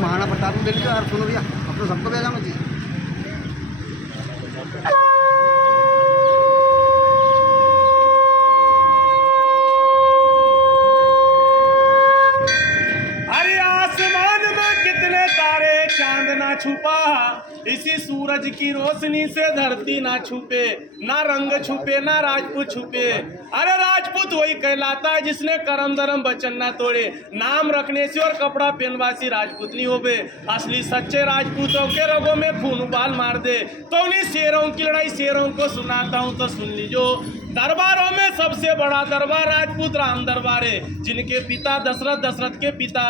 महाराणा प्रताप को ले लीजिए यार, सुनो भैया, अब तो सबको भेजा मुझे। अरे आसमान में कितने तारे, चांद ना छुपा, इसी सूरज की रोशनी से धरती ना छुपे, ना रंग छुपे ना राजपूत छुपे। अरे राजपूत वही कहलाता है जिसने करम धर्म वचन ना तोड़े, नाम रखने से और कपड़ा पहनवा से राजपूत नहीं होबे। असली सच्चे राजपूतों के रगों में खून उबाल मार दे। तो उन्हीं शेरों की लड़ाई शेरों को सुनाता हूँ, तो सुन लीजो। दरबारों में सबसे बड़ा दरबार राजपूत राम दरबार है, जिनके पिता दशरथ, दशरथ के पिता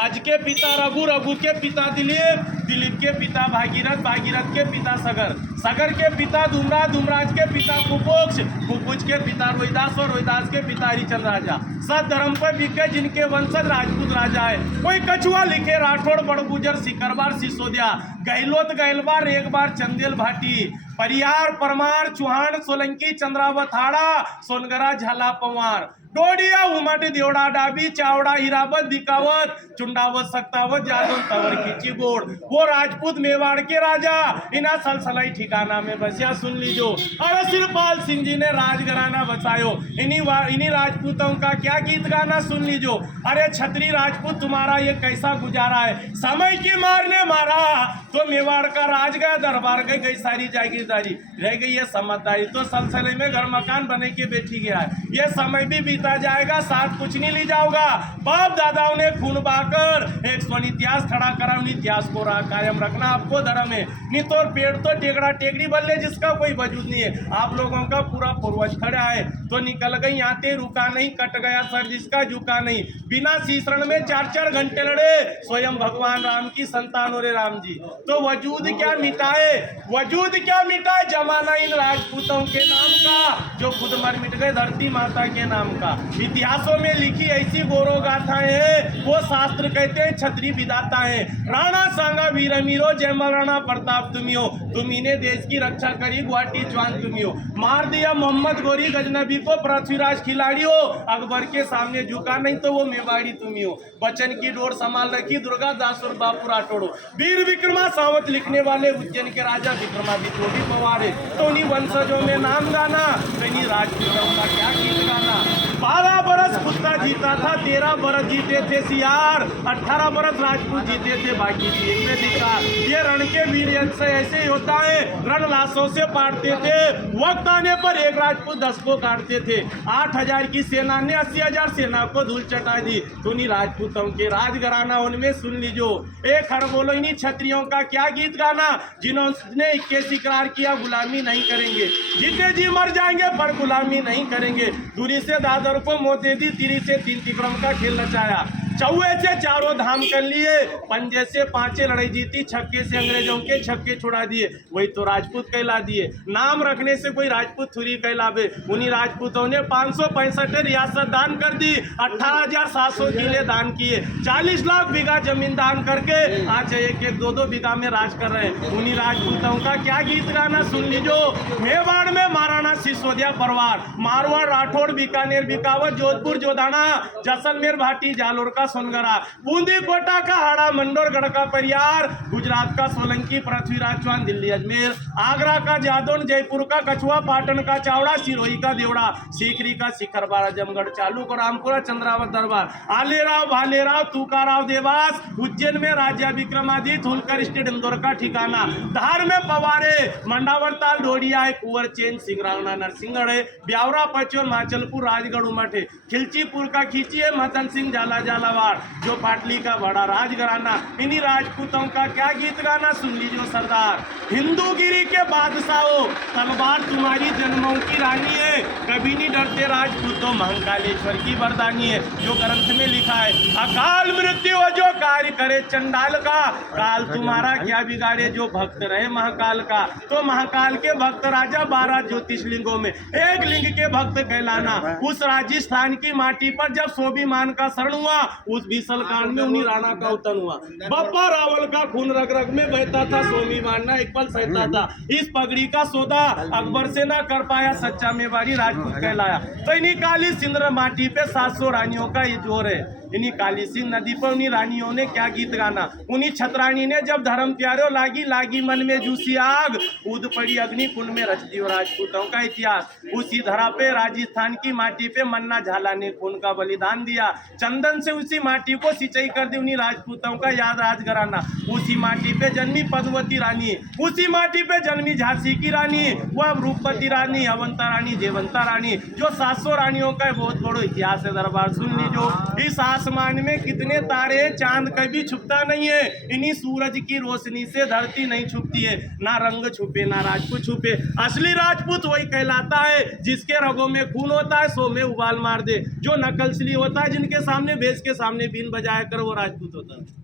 अज के पिता रघु, रघु के पिता दिलीप, दिलीप के पिता भागीरथ, भागीरथ के पिता सगर, सगर के पिता धूमराज, धूमराज के पिता कुपोक्ष, कुपोक्ष के पिता रोहिदास और रोहिदास के पिता हरिचंद्र राजा। सत धर्म पर बिके जिनके वंशज राजपूत राजा है। कोई कछुआ लिखे राठौड़, बड़गुजर, सिकरबार, सिसोदिया, गहलोत, गहलबार, एक बार चंदेल भाटी, परियार, परमार, चौहान, सोलंकी, चंद्रावत, हाड़ा, सोनगरा, झाला, पवार, डोडिया, उमट, देवड़ा, डाबी, चावड़ा, हिरावत, बिकावत, चुंडावत, सक्तावत, जादव, तवर, खींची, गोड़। वो राजपूत मेवाड़ के राजा इना सलसलाई ठिकाना में बसिया, सुन लीजो। अरे सिरपाल सिंह जी ने राजघराना बसायो, इन्हीं राजपूतों का क्या गीत गाना, सुन लीजो। अरे छत्री राजपूत तुम्हारा ये कैसा गुजारा है, समय की मार ने मारा तो मेवाड़ का राज गया, दरबार गई सारी जागीरदारी, रह गई है समझदारी, तो सलसले में घर मकान बने के बैठी गया है। ये समय भी बीता जाएगा, साथ कुछ नहीं ली जाओगा। बाप दादाओं ने खून बहाकर एक स्वर्ण इतिहास खड़ा करा, उन इतिहास को कायम रखना आपको धर्म है। नहीं तो पेड़ तो टेकड़ा टेकड़ी बल्ले जिसका कोई वजूद नहीं है। आप लोगों का पूरा पूर्वज खड़ा है तो निकल गई आते, रुका नहीं, कट गया सर जिसका झुका नहीं। बिना सीसरण में 4-4 घंटे लड़े स्वयं भगवान राम की संतान और राम जी। तो वजूद क्या मिटाए, वजूद क्या मिटाए जमाना इन राजपूतों के नाम का, जो खुद मर मिट गए धरती माता के नाम का। इतिहासों में लिखी ऐसी गौरव गाथाएं हैं, वो शास्त्र कहते हैं छत्री विधाता है। राणा सांगा वीर अमीरो, जय महाराणा प्रताप तुमियो, तुम्ही ने देश की रक्षा करी, गुवाहाटी जवान तुमियो। मार दिया मोहम्मद गोरी गजनबी को, पृथ्वीराज खिलाड़ी हो, अकबर के सामने झुका नहीं तो वो मेवाड़ी तुमियो। बचन की डोर संभाल रखी दुर्गा दास और बापू राठौड़ो। वीर विक्रमा सावत लिखने वाले उज्जैन के राजा विक्रमादित्य वो भी पवार है। तो उन्हीं वंशजों में नाम गाना, कहीं राजपूतों का क्या गीत गाना। 12 बरस कुत्ता जीता था, 13 बरस जीते थे सियार, 18 बरस राजपूत जीते थे, बाकी जीते धिकार। ये रण के वीर से ऐसे ही होता है, रण लाशों से पाटते थे, वक्त आने पर एक राजपूत 10 को काटते थे। 8000 की सेना ने 80,000 सेना को धूल चटा दी। तो उन्हीं राजपूतों के राजघराना उनमें सुन लीजो। एक हर बोलो इन्हीं क्षत्रियों का क्या गीत गाना, जिन्होंने 21 इकरार किया गुलामी नहीं करेंगे, जीते जी मर जाएंगे पर गुलामी नहीं करेंगे। दूरी से दादर को मौत दे दी, तिरी से 3 तिक्रम का खेल नचाया, चौहे से 4 धाम कर लिए, पंजे से 5 लड़ाई जीती, छक्के से अंग्रेजों के छक्के छुड़ा दिए, वही तो राजपूत कहला दिए। नाम रखने से कोई राजपूत थोड़ी कहलावे। उन्हीं राजपूतों ने 565 रियासत दान कर दी, 18,700 किले दान किए, 40 लाख बीघा जमीन दान करके आज 1-1, 2-2 बीघा में राज कर रहे हैं। उन्हीं राजपूतों का क्या गीत गाना, सुन लीजो। मेवाड़ में महाराणा सिसोदिया परिवार, मारवाड़, राठौड़, बीकानेर, बिकावत, जोधपुर, जोधाना, जैसलमेर, भाटी, जालोर का सोनगरा, बूंदी कोटा का हाड़ा, मंडोरगढ़ का परियार, गुजरात का सोलंकी, पृथ्वीराज चौहान, दिल्ली अजमेर, आगरा का जादौन, जयपुर का कछुआ, पाटन का चावड़ा, सिरोही का देवड़ा, सीकरी का शिखरबार, आजमगढ़, चालुक और रामपुरा, चंद्रावत दरबार, आलेराव, भालेराव, तुकाराव, देवास, उज्जैन में राजा विक्रमादित्य, होलकर स्टेट, इंदौर का ठिकाना, धार में पवारे, मंडावरताल, डोडिया है, कुंवर चेन, सिंगरावना, नरसिंहगढ़ है, ब्यावरा, पचोर, माचलपुर, राजगढ़, उमठ है, खिलचीपुर का खींची है, महतन सिंह, झाला झालावाड़, जो पाटली का बड़ा राजघराना। इन्हीं राजपूतों का क्या गीत गाना, सुन लीजिए सरदार। हिंदूगिरी के बादशाहों, तलवार तुम्हारी जन्मों की रानी है, कभी नहीं डरते राजपूतों, महाकालेश्वर की वरदानी है, जो ग्रंथ में लिखा है। अकाल मृत्यु जो कार्य करे चंडाल का, काल तुम्हारा क्या बिगाड़े जो भक्त रहे महाकाल का। तो महाकाल के भक्त राजा 12 ज्योतिषलिंगों में एक लिंग के भक्त कहलाना। उस राजस्थान की माटी पर जब स्वाभिमान का शरण हुआ, उस बीसल कांड में उन्हीं राणा का अवतरण हुआ। बप्पा रावल का खून रग रग में बहता था, सोमी मानना एक पल सहता था। इस पगड़ी का सौदा अकबर से ना कर पाया, सच्चा मेवाड़ी राजपूत कहलाया। तो इन्हीं काली सिंदूर माटी पे 700 रानियों का ये जोर है। इन्हीं काली सिंध नदी पर उन्हीं रानियों ने क्या गीत गाना। उन्हीं छतरानी ने जब धर्म प्यारो लागी लागी मन में जूसी आग, कूद पड़ी अग्नि कुंड में रच दी राजपूतों का इतिहास। उसी धरा पे राजस्थान की माटी पे मन्ना झाला ने खून का बलिदान दिया। चंदन से उसी माटी को सिंचाई कर दी उन्हीं राजपूतों का याद राजघराना। उसी माटी पे जन्मी पद्मवती रानी, उसी माटी पे जन्मी झांसी की रानी, वह रूपवती रानी, अवंता रानी, जयवंता रानी, जो 700 रानियों का बहुत बड़ा इतिहास है। दरबार सुन लीजो। इस आसमान में कितने तारे, चांद कभी छुपता नहीं है। इन्हीं सूरज की रोशनी से धरती नहीं छुपती है। ना रंग छुपे ना राजपूत छुपे, असली राजपूत वही कहलाता है जिसके रगों में खून होता है, सो में उबाल मार दे। जो नकलसली होता है, जिनके सामने भेष के सामने बीन बजाया कर, वो राजपूत होता है।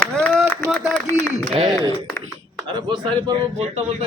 भारत माता की। अरे बहुत सारी पर वो बोलता बोलता